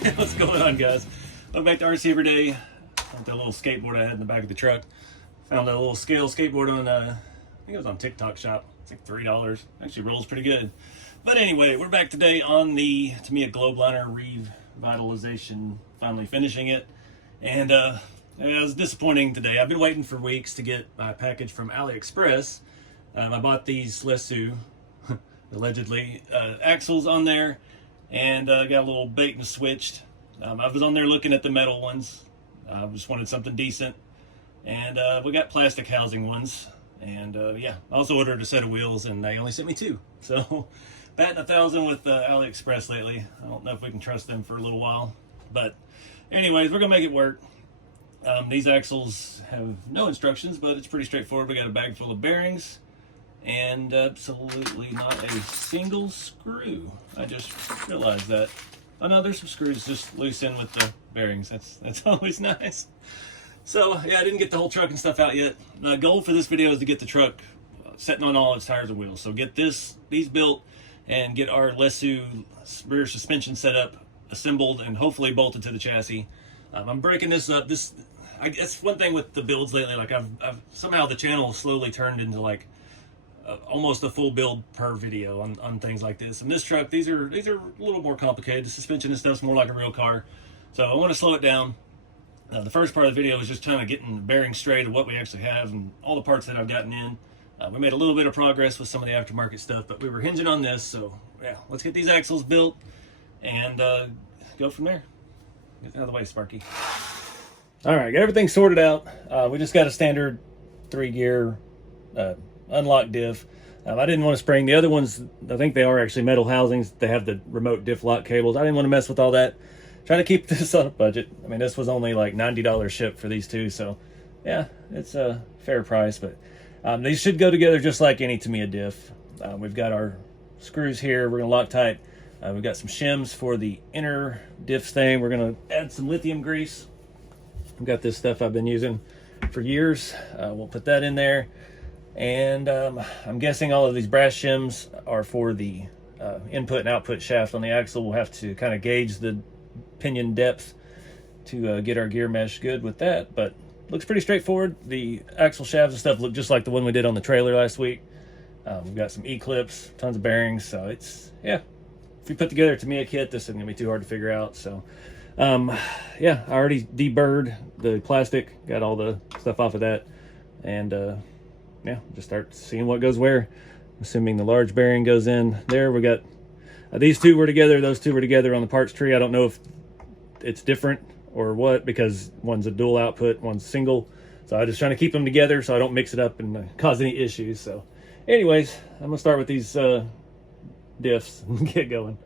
What's going on, guys? Welcome back to RC Every Day. With that little skateboard I had in the back of the truck. Found that little scale skateboard on, I think it was on TikTok Shop. It's like $3. Actually rolls pretty good. But anyway, we're back today on the Tamiya Globe Liner revitalization, finally finishing it. And it was disappointing today. I've been waiting for weeks to get my package from AliExpress. I bought these Lesu, allegedly, axles on there, and got a little bait and switched. I was on there looking at the metal ones. I just wanted something decent, and we got plastic housing ones. And yeah, I also ordered a set of wheels, and they only sent me 2. So batting 1,000 with AliExpress lately. I don't know if we can trust them for a little while, but anyways, we're gonna make it work. These axles have no instructions, but it's pretty straightforward. We got a bag full of bearings and absolutely not a single screw. I just realized that. Oh no, there's some screws just loose in with the bearings. That's always nice. So yeah, I didn't get the whole truck and stuff out yet. The goal for this video is to get the truck setting on all its tires and wheels. So get these built and get our Lesu rear suspension set up, assembled, and hopefully bolted to the chassis. I'm breaking this up. That's one thing with the builds lately. Like I've somehow the channel slowly turned into like almost a full build per video on things like this. And this truck, these are a little more complicated. The suspension and stuff's more like a real car. So I want to slow it down. The first part of the video is just kind of getting the bearings straight of what we actually have and all the parts that I've gotten in. We made a little bit of progress with some of the aftermarket stuff, but we were hinging on this. So yeah, let's get these axles built and go from there. Get out of the way, Sparky. All right, got everything sorted out. We just got a standard 3-gear unlock diff. I didn't want to spring the other ones. I think they are actually metal housings. They have the remote diff lock cables. I didn't want to mess with all that. Trying to keep this on a budget. I mean, this was only like $90 ship for these two, so yeah, it's a fair price. But these should go together just like any Tamiya diff. We've got our screws here. We're gonna Loctite. We've got some shims for the inner diff thing. We're gonna add some lithium grease. I've got this stuff I've been using for years. We'll put that in there. And I'm guessing all of these brass shims are for the input and output shaft on the axle. We'll have to kind of gauge the pinion depth to get our gear mesh good with that, but looks pretty straightforward. The axle shafts and stuff look just like the one we did on the trailer last week. We've got some E-clips, tons of bearings, so it's, yeah. If you put together a Tamiya kit, this isn't gonna be too hard to figure out. So yeah, I already deburred the plastic, got all the stuff off of that, and yeah, just start seeing what goes where. Assuming the large bearing goes in there. We got these two were together, those two were together on the parts tree. I don't know if it's different or what, because one's a dual output, one's single. So I'm just trying to keep them together so I don't mix it up and cause any issues. So anyways, I'm gonna start with these diffs and get going.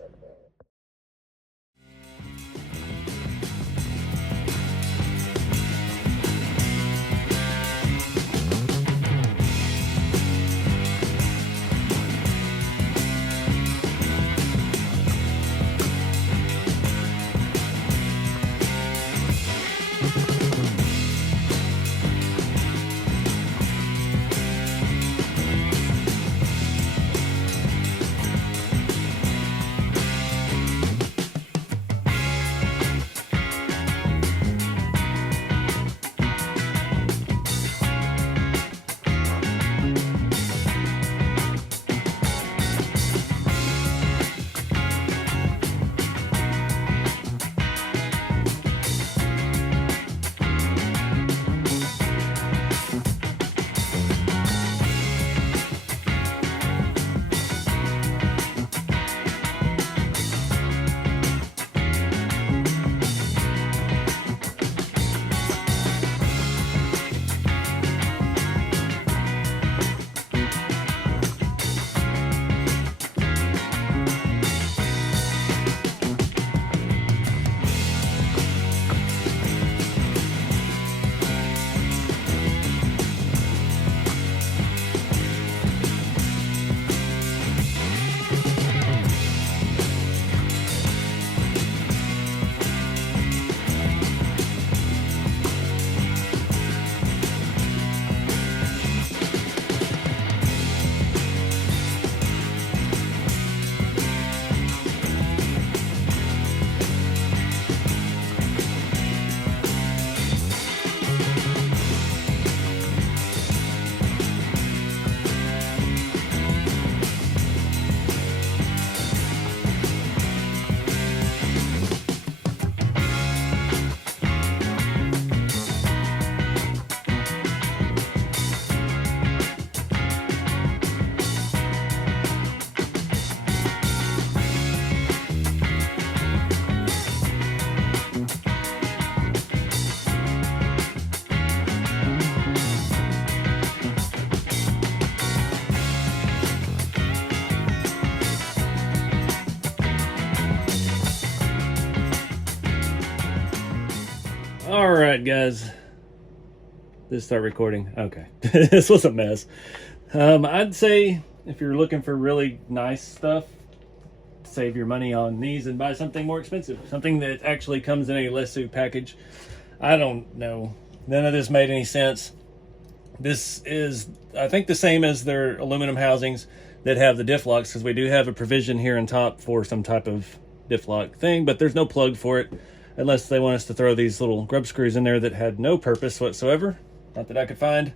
All right, guys. Just start recording. Okay. This was a mess. I'd say if you're looking for really nice stuff, save your money on these and buy something more expensive. Something that actually comes in a Lesu package. I don't know. None of this made any sense. This is, I think, the same as their aluminum housings that have the diff locks, because we do have a provision here on top for some type of diff lock thing, but there's no plug for it unless they want us to throw these little grub screws in there that had no purpose whatsoever. Not that I could find.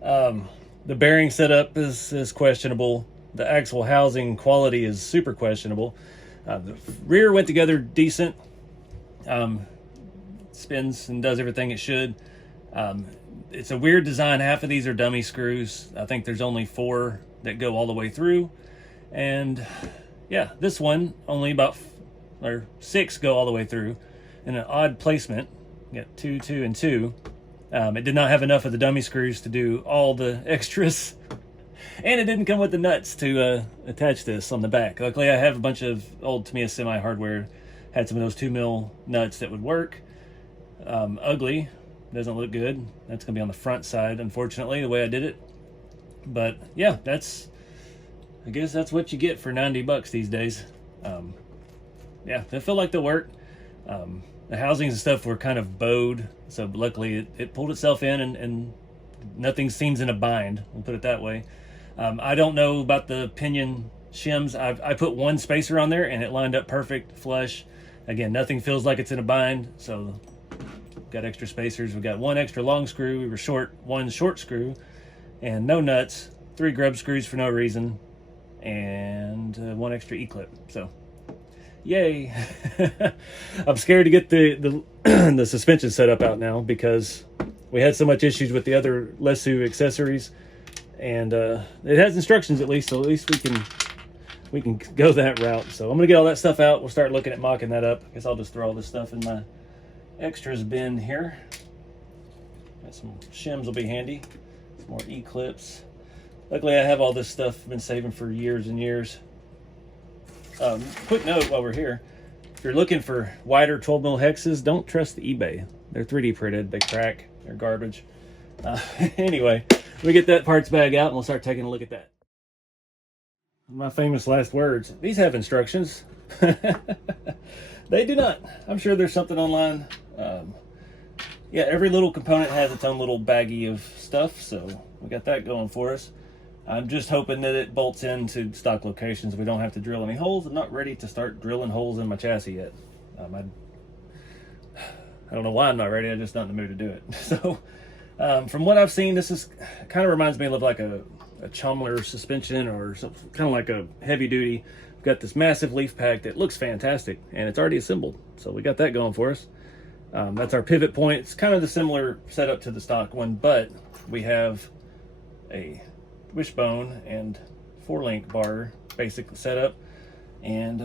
The bearing setup is questionable. The axle housing quality is super questionable. The rear went together decent. Spins and does everything it should. It's a weird design. Half of these are dummy screws. I think there's only 4 that go all the way through. And yeah, this one, only about 6 go all the way through in an odd placement. You got 2, 2, and 2. It did not have enough of the dummy screws to do all the extras. And it didn't come with the nuts to attach this on the back. Luckily, I have a bunch of old Tamiya semi hardware. Had some of those 2mm nuts that would work. Ugly. Doesn't look good. That's going to be on the front side, unfortunately, the way I did it. But yeah, I guess that's what you get for $90 these days. Yeah, they feel like they'll work. The housings and stuff were kind of bowed, so luckily it pulled itself in, and nothing seems in a bind. We'll put it that way. I don't know about the pinion shims. I put one spacer on there, and it lined up perfect, flush. Again, nothing feels like it's in a bind, so got extra spacers. We got 1 extra long screw. We were short 1 short screw, and no nuts. 3 grub screws for no reason, and 1 extra E-clip. So, yay! I'm scared to get the the suspension setup out now because we had so much issues with the other Lesu accessories, and it has instructions at least, so at least we can go that route. So I'm gonna get all that stuff out. We'll start looking at mocking that up. I guess I'll just throw all this stuff in my extras bin here. Got some shims will be handy. Some more E-clips. Luckily, I have all this stuff I've been saving for years and years. Quick note while we're here: if you're looking for wider 12mm hexes, don't trust the eBay. They're 3D printed. They crack. They're garbage. Anyway, we get that parts bag out and we'll start taking a look at that. My famous last words. These have instructions. They do not. I'm sure there's something online. Yeah, every little component has its own little baggie of stuff, so we got that going for us. I'm just hoping that it bolts into stock locations. We don't have to drill any holes. I'm not ready to start drilling holes in my chassis yet. I don't know why I'm not ready. I'm just not in the mood to do it. So, from what I've seen, this is kind of reminds me of like a Chandler suspension or something, kind of like a heavy duty. We've got this massive leaf pack that looks fantastic, and it's already assembled. So we got that going for us. That's our pivot point. It's kind of the similar setup to the stock one, but we have a wishbone and 4-link bar basic setup, and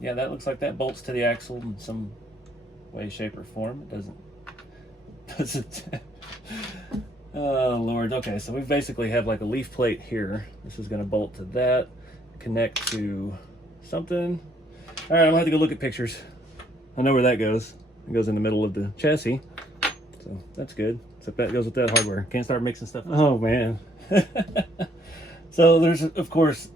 yeah, that looks like that bolts to the axle in some way, shape, or form. It doesn't. Oh Lord. Okay, so we basically have like a leaf plate here. This is going to bolt to that, connect to something. All right, I'm gonna have to go look at pictures. I know where that goes. It goes in the middle of the chassis, so that's good. Except that goes with that hardware. Can't start mixing stuff. Oh man. So there's of course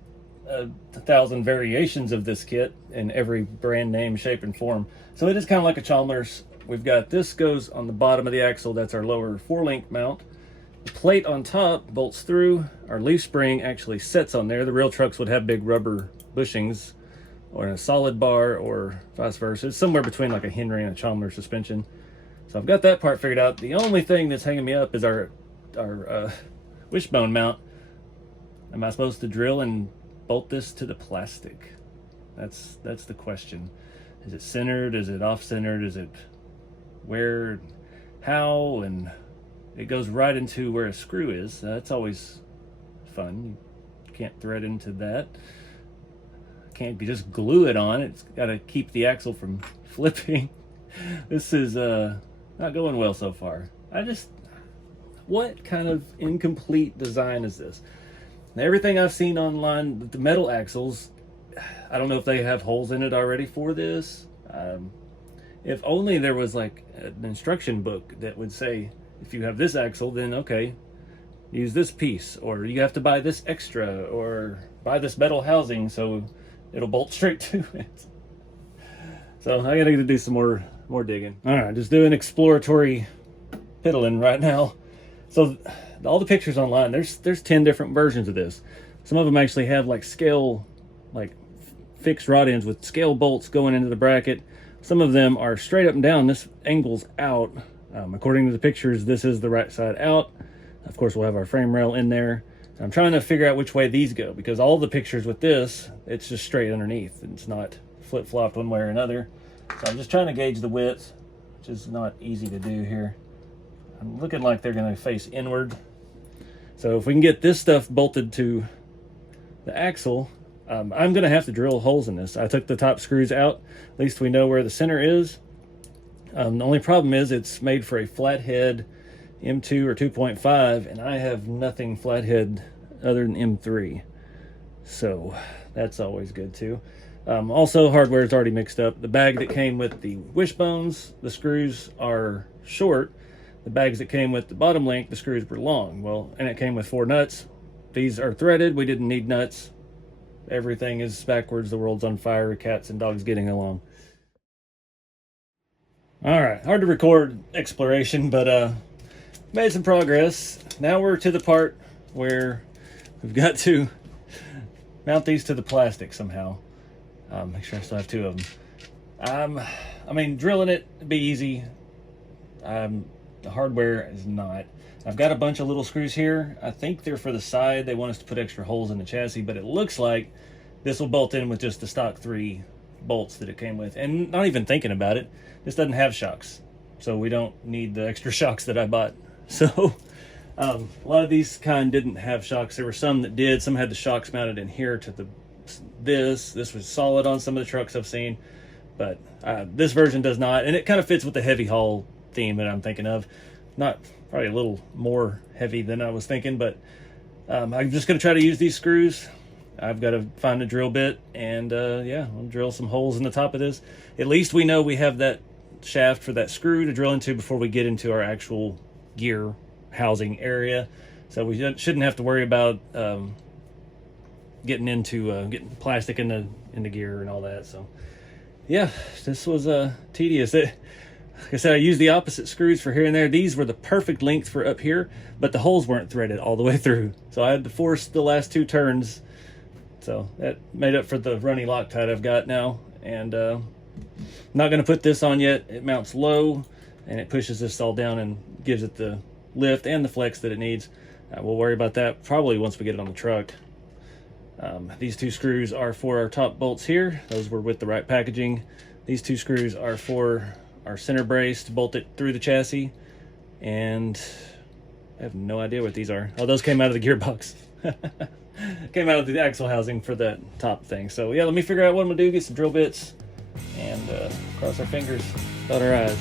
1,000 variations of this kit in every brand name, shape, and form. So it is kind of like a Chandler's. We've got this goes on the bottom of the axle. That's our lower 4-link mount. The plate on top bolts through. Our leaf spring actually sets on there. The real trucks would have big rubber bushings or a solid bar or vice versa. It's somewhere between like a Henry and a Chandler suspension. So I've got that part figured out. The only thing that's hanging me up is our wishbone mount. Am I supposed to drill and bolt this to the plastic? That's the question. Is it centered? Is it off-centered? Is it where, how? And it goes right into where a screw is. That's always fun. You can't thread into that. Can't be just glue it on. It's got to keep the axle from flipping. This is not going well so far. What kind of incomplete design is this? Everything I've seen online, the metal axles, I don't know if they have holes in it already for this. If only there was like an instruction book that would say, if you have this axle, then okay, use this piece, or you have to buy this extra, or buy this metal housing so it'll bolt straight to it. So I gotta do some more digging. All right, just doing exploratory piddling right now. So all the pictures online, there's 10 different versions of this. Some of them actually have like scale, like fixed rod ends with scale bolts going into the bracket. Some of them are straight up and down. This angle's out. According to the pictures, this is the right side out. Of course, we'll have our frame rail in there. I'm trying to figure out which way these go, because all the pictures with this, it's just straight underneath. It's not flip-flopped one way or another. So I'm just trying to gauge the width, which is not easy to do here. I'm looking like they're going to face inward. So if we can get this stuff bolted to the axle, I'm going to have to drill holes in this. I took the top screws out. At least we know where the center is. The only problem is it's made for a flathead M2 or 2.5, and I have nothing flathead other than M3. So that's always good too. Also, hardware is already mixed up. The bag that came with the wishbones, the screws are short. The bags that came with the bottom link, the screws were long. Well, and it came with 4 nuts. These are threaded. We didn't need nuts. Everything is backwards. The world's on fire. Cats and dogs getting along. All right, hard to record exploration, but made some progress. Now we're to the part where we've got to mount these to the plastic somehow. Make sure I still have 2 of them. I mean, drilling it would be easy. The hardware is not. I've got a bunch of little screws here. I think they're for the side. They want us to put extra holes in the chassis, but it looks like this will bolt in with just the stock 3 bolts that it came with. And not even thinking about it, this doesn't have shocks, so we don't need the extra shocks that I bought. So a lot of these kind didn't have shocks. There were some that did. Some had the shocks mounted in here to the this was solid on some of the trucks I've seen, but this version does not, and it kind of fits with the heavy haul theme that I'm thinking of. Not probably a little more heavy than I was thinking, but I'm just going to try to use these screws. I've got to find a drill bit, and yeah, I'll drill some holes in the top of this. At least we know we have that shaft for that screw to drill into before we get into our actual gear housing area, so we shouldn't have to worry about getting into getting plastic in the gear and all that. So yeah, this was tedious. Like I said, I used the opposite screws for here and there. These were the perfect length for up here, but the holes weren't threaded all the way through, so I had to force the last 2 turns. So that made up for the runny Loctite I've got now. And I'm not going to put this on yet. It mounts low, and it pushes this all down and gives it the lift and the flex that it needs. We'll worry about that probably once we get it on the truck. These 2 screws are for our top bolts here. Those were with the right packaging. These 2 screws are for our center brace to bolt it through the chassis. And I have no idea what these are. Oh, those came out of the gearbox. Came out of the axle housing for that top thing. So yeah, let me figure out what I'm gonna do, get some drill bits, and cross our fingers, dot our I's.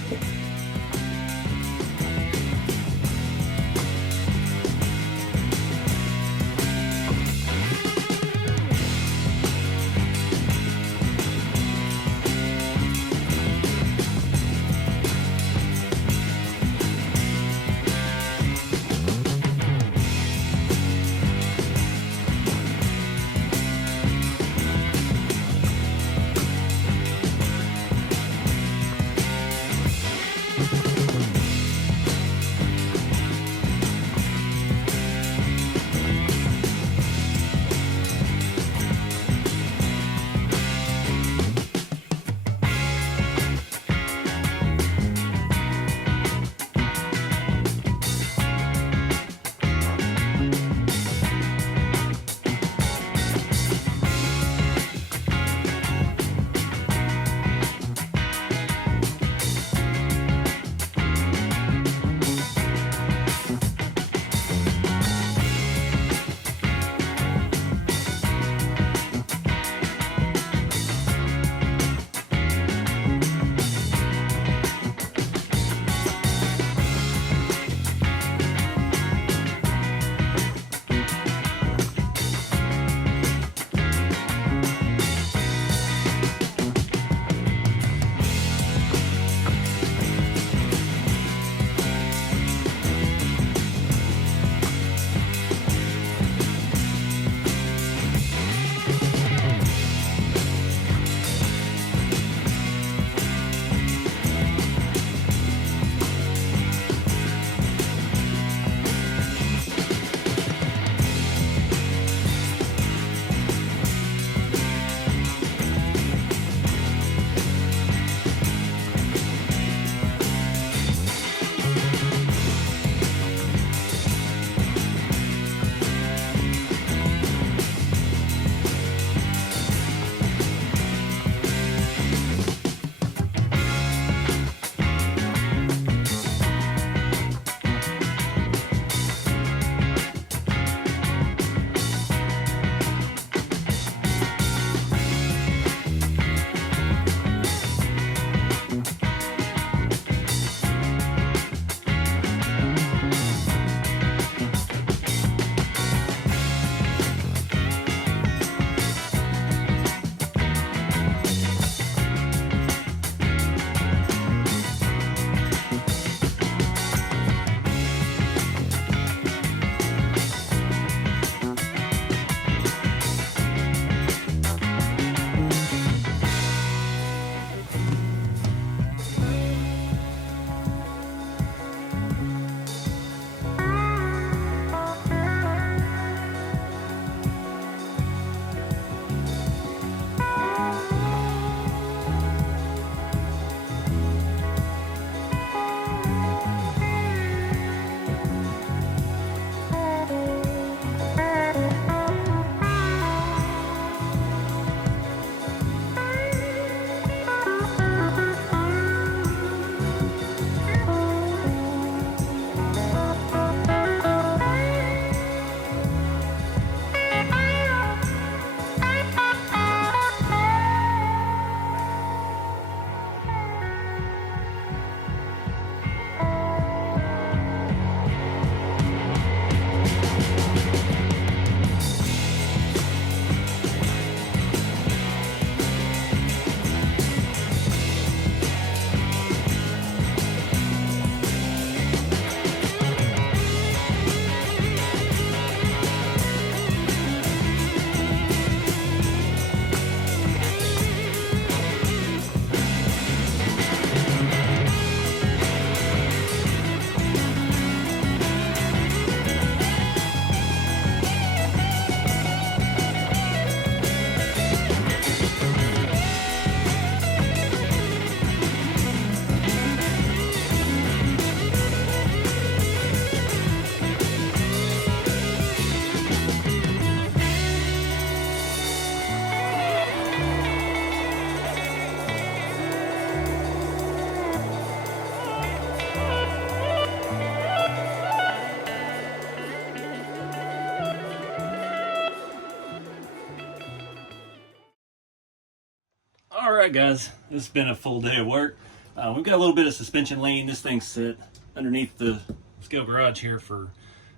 All right, guys, this has been a full day of work. We've got a little bit of suspension lean. This thing's sit underneath the scale garage here for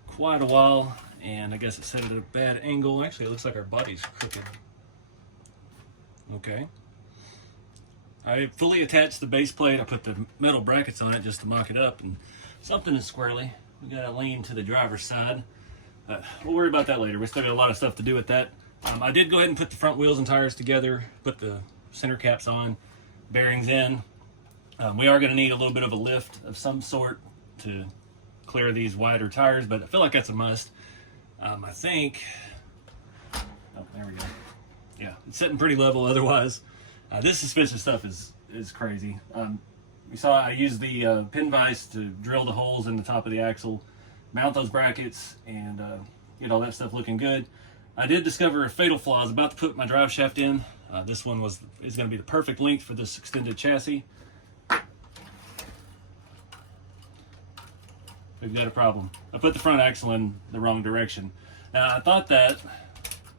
quite a while, and I guess it's set at a bad angle. Actually, it looks like our body's crooked. Okay. I fully attached the base plate. I put the metal brackets on it just to mock it up, and something is squirrely. We got to lean to the driver's side. We'll worry about that later. We still got a lot of stuff to do with that. I did go ahead and put the front wheels and tires together, put the center caps on, bearings in. We are going to need a little bit of a lift of some sort to clear these wider tires, but I feel like that's a must. I think, oh, there we go. Yeah, it's sitting pretty level otherwise. This suspension stuff is crazy. You saw I used the pin vise to drill the holes in the top of the axle, mount those brackets, and get all that stuff looking good. I did discover a fatal flaw. I was about to put my drive shaft in. This one is going to be the perfect length for this extended chassis. We've got a problem. I put the front axle in the wrong direction. Now I thought that,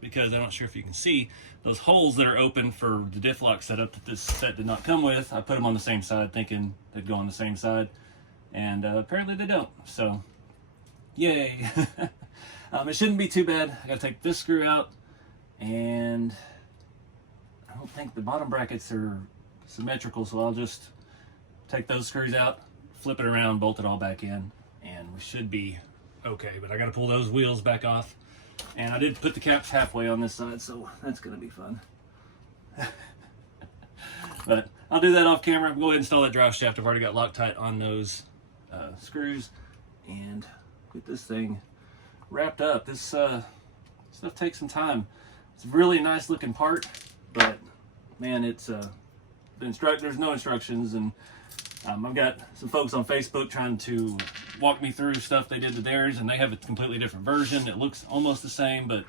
because I'm not sure if you can see, those holes that are open for the diff lock setup that this set did not come with, I put them on the same side thinking they'd go on the same side, and apparently they don't, so yay. It shouldn't be too bad. I gotta take this screw out, and I don't think the bottom brackets are symmetrical, so I'll just take those screws out, flip it around, bolt it all back in, and we should be okay. But I gotta pull those wheels back off. And I did put the caps halfway on this side, so that's going to be fun. But I'll do that off camera. Go ahead and install that drive shaft. I've already got Loctite on those screws, and get this thing wrapped up. This stuff takes some time. It's a really nice looking part, but man, it's there's no instructions, and I've got some folks on Facebook trying to walk me through stuff they did to theirs, and they have a completely different version. It looks almost the same, but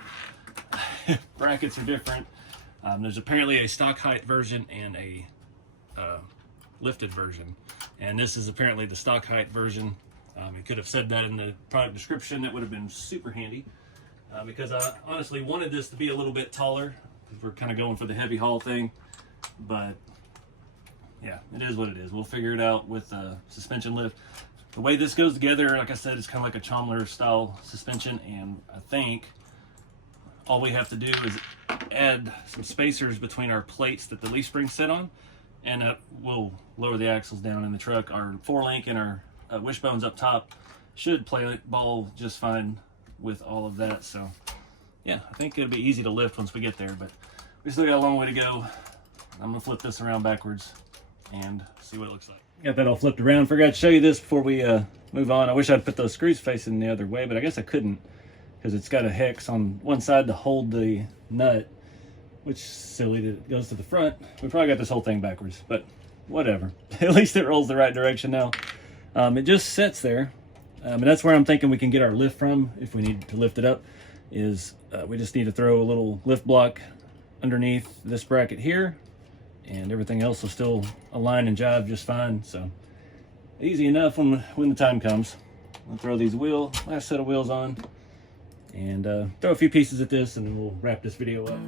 brackets are different. There's apparently a stock height version and a lifted version, and this is apparently the stock height version. You could have said that in the product description. That would have been super handy, because I honestly wanted this to be a little bit taller, because we're kind of going for the heavy haul thing, but yeah, it is what it is. We'll figure it out with suspension lift. The way this goes together, like I said, it's kind of like a Chandler style suspension, and I think all we have to do is add some spacers between our plates that the leaf springs sit on, and that will lower the axles down in the truck. Our 4-link and our wishbones up top should play ball just fine with all of that. So yeah, I think it'll be easy to lift once we get there, but we still got a long way to go. I'm gonna flip this around backwards and see what it looks like. Got that all flipped around. Forgot to show you this before we move on. I wish I'd put those screws facing the other way, but I guess I couldn't, because it's got a hex on one side to hold the nut, which is silly that it goes to the front. We probably got this whole thing backwards, but whatever. At least it rolls the right direction now. It just sits there, and that's where I'm thinking we can get our lift from if we need to lift it up, is we just need to throw a little lift block underneath this bracket here, and everything else will still align and jive just fine. So easy enough when the time comes. I'll throw these last set of wheels on, and throw a few pieces at this, and then we'll wrap this video up.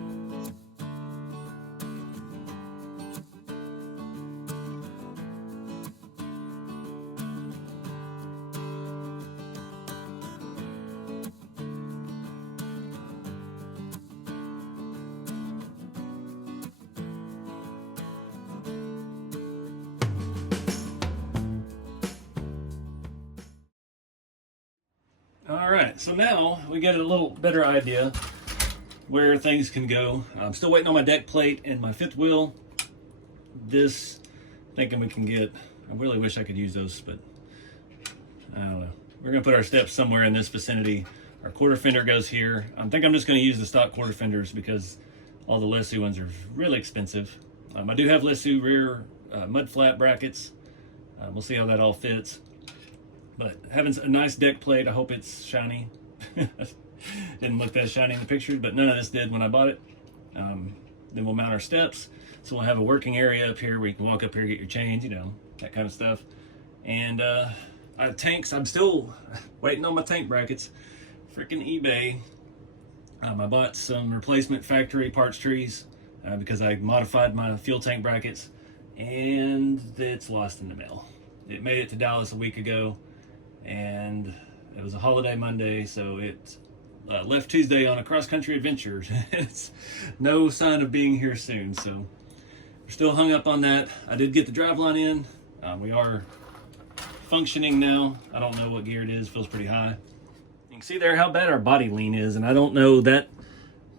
All right, so now we get a little better idea where things can go. I'm still waiting on my deck plate and my fifth wheel. This, thinking we can get, I really wish I could use those, but I don't know. We're gonna put our steps somewhere in this vicinity. Our quarter fender goes here. I think I'm just gonna use the stock quarter fenders because all the Lesu ones are really expensive. I do have Lesu rear mud flat brackets. We'll see how that all fits. But having a nice deck plate, I hope it's shiny. Didn't look that shiny in the pictures, but none of this did when I bought it. Then we'll mount our steps. So we'll have a working area up here where you can walk up here, get your chains, you know, that kind of stuff. And I have tanks. I'm still waiting on my tank brackets. Freaking eBay. I bought some replacement factory parts trees. because I modified my fuel tank brackets, and it's lost in the mail. It made it to Dallas a week ago, and it was a holiday Monday, so it left Tuesday on a cross-country adventure. It's no sign of being here soon, so we're still hung up on that. I did get the driveline in. We are functioning now. I don't know what gear it is. Feels pretty high. You can see there how bad our body lean is, and I don't know, that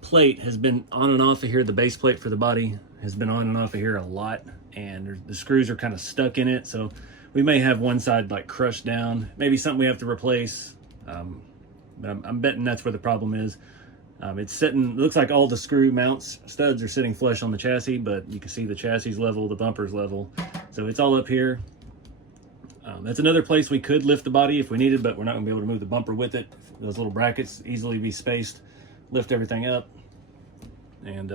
plate has been on and off of here. The base plate for the body has been on and off of here a lot, and the screws are kind of stuck in it, so we may have one side like crushed down. Maybe something we have to replace. But I'm betting that's where the problem is. It's sitting, it looks like all the screw mounts, studs are sitting flush on the chassis, but you can see the chassis level, the bumper's level. So it's all up here. That's another place we could lift the body if we needed, but we're not gonna be able to move the bumper with it. Those little brackets easily be spaced, lift everything up. And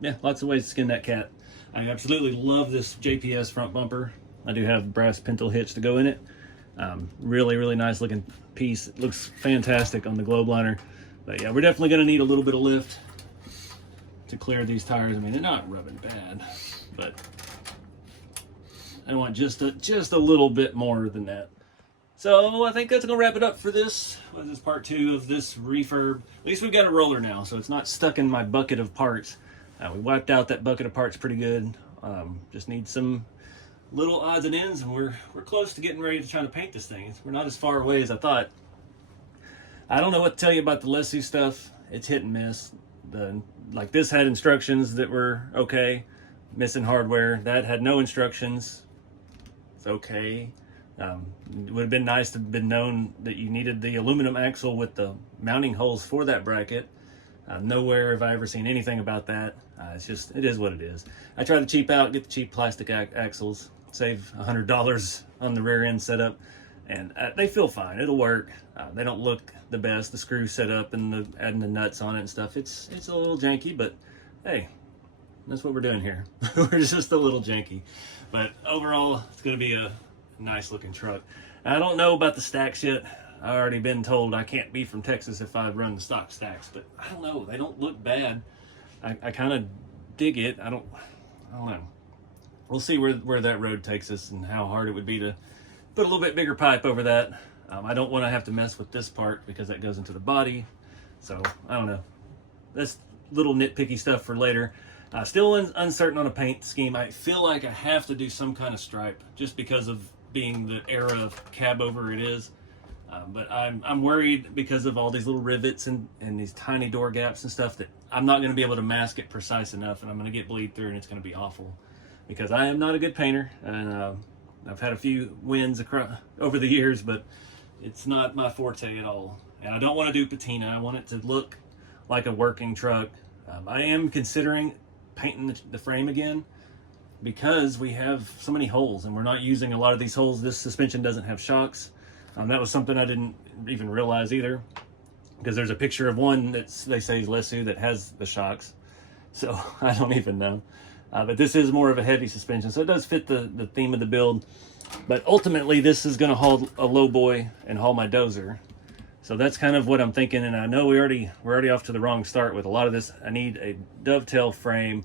yeah, lots of ways to skin that cat. I absolutely love this JPS front bumper. I do have brass pintle hitch to go in it. Really, really nice looking piece. It looks fantastic on the globe liner. But yeah, we're definitely gonna need a little bit of lift to clear these tires. I mean, they're not rubbing bad, but I want just a little bit more than that. So I think that's gonna wrap it up for this. This is part 2 of this refurb. At least we've got a roller now, so it's not stuck in my bucket of parts. We wiped out that bucket of parts pretty good. Just need some little odds and ends, and we're close to getting ready to try to paint this thing. We're not as far away as I thought. I don't know what to tell you about the Lesu stuff. It's hit and miss. Like this had instructions that were okay, missing hardware. That had no instructions. It's okay. It would have been nice to have been known that you needed the aluminum axle with the mounting holes for that bracket. Nowhere have I ever seen anything about that. It is what it is. I try to cheap out, get the cheap plastic axles, save $100 on the rear end setup, and they feel fine. It'll work. They don't look the best. The screws set up and adding the nuts on it and stuff. It's a little janky, but hey, that's what we're doing here. We're just a little janky, but overall, it's going to be a nice looking truck. I don't know about the stacks yet. I've already been told I can't be from Texas if I run the stock stacks, but I don't know. They don't look bad. I kind of dig it. I don't know. We'll see where that road takes us and how hard it would be to put a little bit bigger pipe over that. I don't want to have to mess with this part because that goes into the body. So I don't know. That's little nitpicky stuff for later. Still uncertain on a paint scheme. I feel like I have to do some kind of stripe just because of being the era of cab over it is. But I'm worried because of all these little rivets and these tiny door gaps and stuff that I'm not going to be able to mask it precise enough, and I'm going to get bleed through, and it's going to be awful because I am not a good painter, and I've had a few wins over the years, but it's not my forte at all. And I don't want to do patina. I want it to look like a working truck. I am considering painting the frame again because we have so many holes, and we're not using a lot of these holes. This suspension doesn't have shocks. That was something I didn't even realize either, because there's a picture of one that they say is Lesu that has the shocks. So I don't even know. But this is more of a heavy suspension, so it does fit the theme of the build. But ultimately, this is going to haul a low boy and haul my dozer. So that's kind of what I'm thinking. And I know we're already off to the wrong start with a lot of this. I need a dovetail frame.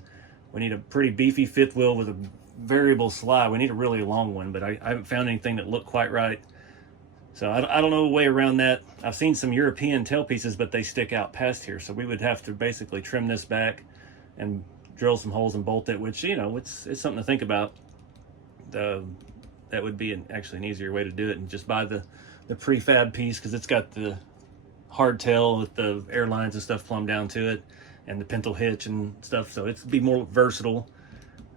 We need a pretty beefy fifth wheel with a variable slide. We need a really long one, but I haven't found anything that looked quite right. So I don't know a way around that. I've seen some European tail pieces, but they stick out past here. So we would have to basically trim this back and drill some holes and bolt it, which, you know, it's something to think about. That would be actually an easier way to do it, and just buy the prefab piece, because it's got the hardtail with the airlines and stuff plumbed down to it, and the pintle hitch and stuff. So it'd be more versatile.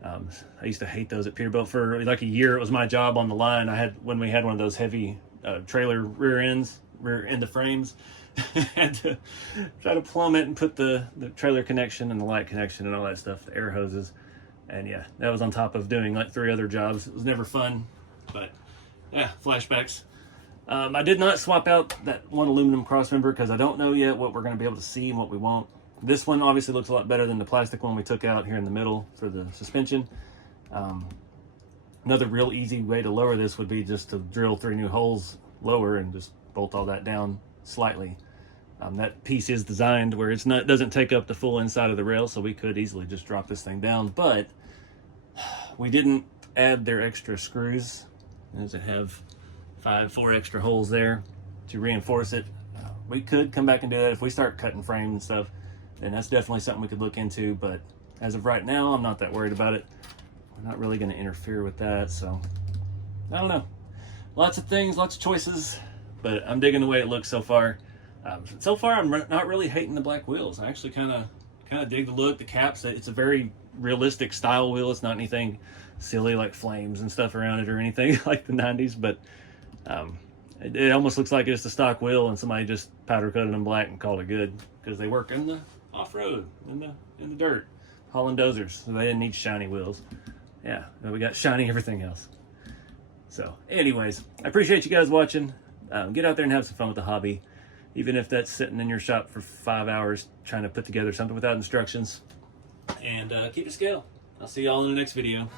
I used to hate those at Peterbilt for like a year. It was my job on the line. When we had one of those heavy trailer rear end of frames, had to try to plumb it and put the trailer connection and the light connection and all that stuff, the air hoses. And yeah, that was on top of doing like 3 other jobs. It was never fun, but yeah, flashbacks. I did not swap out that one aluminum cross member because I don't know yet what we're going to be able to see and what we won't. This one obviously looks a lot better than the plastic one we took out here in the middle for the suspension. Another real easy way to lower this would be just to drill 3 new holes lower and just bolt all that down slightly. That piece is designed where it doesn't take up the full inside of the rail, so we could easily just drop this thing down, but we didn't add their extra screws. As I have 4 extra holes there to reinforce it. We could come back and do that if we start cutting frames and stuff, then that's definitely something we could look into, but as of right now, I'm not that worried about it. We're not really going to interfere with that, so I don't know. Lots of things, lots of choices, but I'm digging the way it looks so far. So far, I'm not really hating the black wheels. I actually kind of dig the look, the caps. It's a very realistic style wheel. It's not anything silly like flames and stuff around it or anything like the 90s, but it almost looks like it's a stock wheel and somebody just powder coated them black and called it good, because they work in the off-road, in the dirt, hauling dozers, so they didn't need shiny wheels. Yeah, we got shiny everything else. So anyways, I appreciate you guys watching. Get out there and have some fun with the hobby, even if that's sitting in your shop for 5 hours trying to put together something without instructions. And keep it scale. I'll see y'all in the next video.